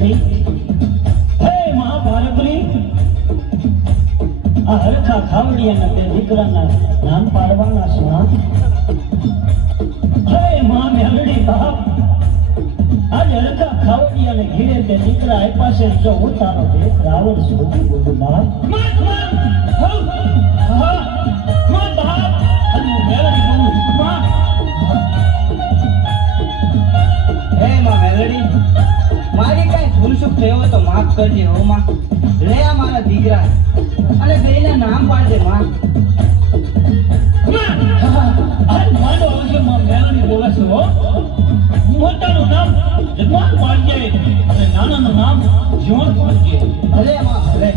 મેલડી હે મહાભારતની આ હરખા ખાવડિયાના તે દીકરાના નામ પાડવાના છે હે મા મેલડી બાપ આજ હરખા ખાવડિયાને ઘીરે તે દીકરા આપ્યા છે જો હું તારો ભેદ રાવણ શોધી બોલું બાપ મારી કઈ ભૂલ ચૂક થઈ હોય તો માફ કરજે હો માં. લે આ મારા દીકરા અને બેયના નામ પાડ દે માં. માનો આવશે માં મેલડી બોલે છે હો. મોટાનું નામ જગવાન પાડજે અને નાનાનું નામ જીવન પાડજે. ભલે માં ભલે.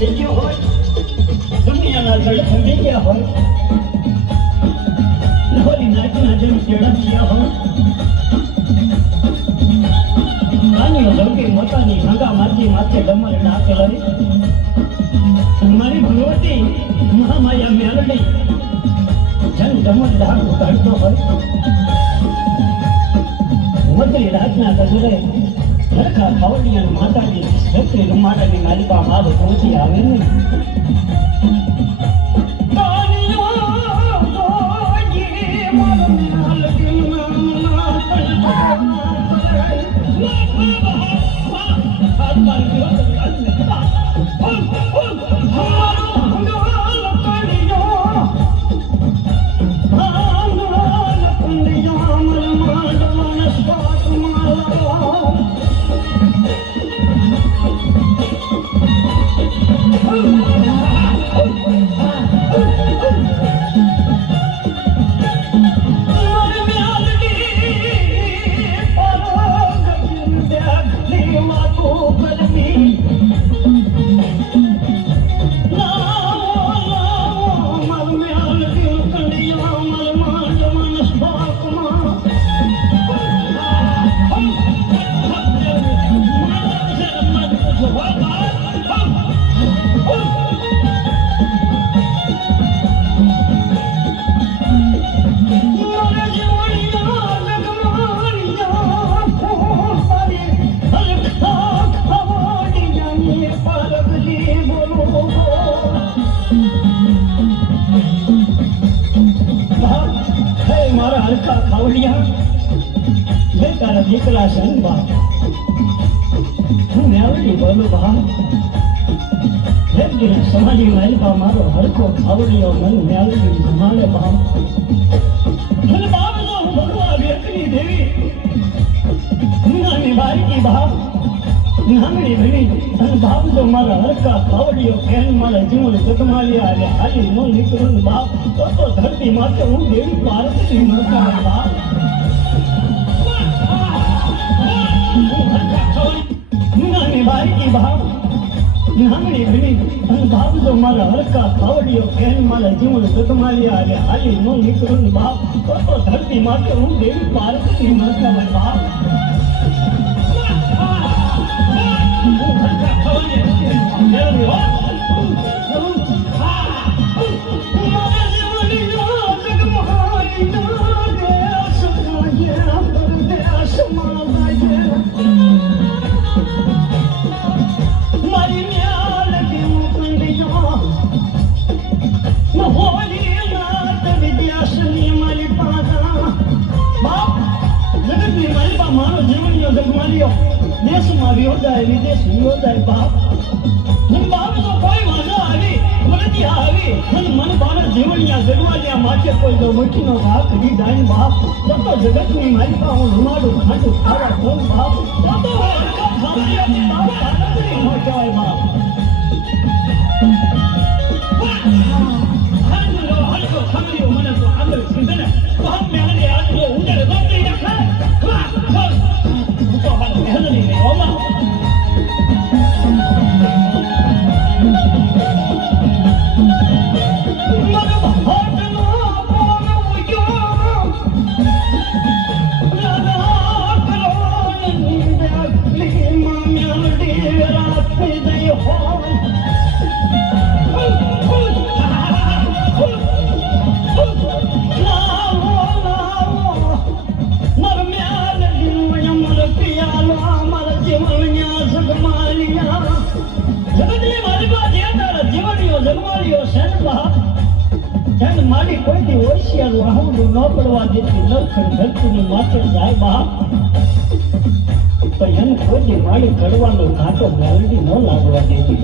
થઈ ગયો હોય, દુનિયાના જળ થઈ ગયા હોય, નહોરી નાચના જેમ કેળા થયા હોય, નાની ધરતી મોટાની ભાંગા માથી માથે ડમર નાખેલા મારી ભગવતી મહામાયા મેલડી જન ડમર ડાક ઉતારતો હોય, મધરી રાતના ગજરે સરખા ખાવડિયા માતાજી છત્રી રૂમાડાની માલિકા માર પહોંચી આવે ને મારા હલકા ખાવડિયા મેં તારા દીકરા સંગ બા હું મેળવી બોલું બા સમાધિ માલિકા મારો હલકો ખાવડિયો મન મેળવી જમાડે બા મને બાપ તો ભગવા વ્યક્તિ દેવી નાની બારીકી બાપ નામની ભણી અને બાપ તો મારા હલકા ખાવડિયો કેન મારા જીવન જગમાલિયા અને હાલી ન નીકળું બાપ તો ધરતી માથે હું દેવી પાર્વતી માતા બાપ નાની બારીકી બાપ નામની ભણી અને બાપ તો મારા હલકા ખાવડિયો કેન મારા જીવન જગમાલિયા અને હાલી ન નીકળું બાપ તો ધરતી માથે હું દેવી પાર્વતી માતા બાપ મારો જીવનનો જગમાલ્યો દેશમાં વિહોદાય વિદેશ વિહોદાય બાપ મને બાપ તો કોઈ વાંધો આવી મને ત્યાં આવી અને મને મારા જીવનના જગમાલ્યા માથે કોઈ જો મુઠ્ઠીનો ભાગ કરી જાય બાપ તો જગતની મારી પાસે હું રૂમાડું ખાંડું ખાવા દઉં બાપ તો હરકત ખાવડિયાની બાપ આનંદની ન કહેવાય બાપ હલકો ખાવડિયો મને તો આગળ સીધે ને બાપ મેળવી આજનો ઉંદર બાપની રાખે તો હાલ મહેલની મેળવવામાં મારી કોઈથી હોશિયાર વાહુડું ન પડવા દેતી લખણ ધરતીની માથે જાય બાપ પણ એને કોઈથી મારી ઘડવાનો ઘાટો મેલડી ન લાગવા દેતી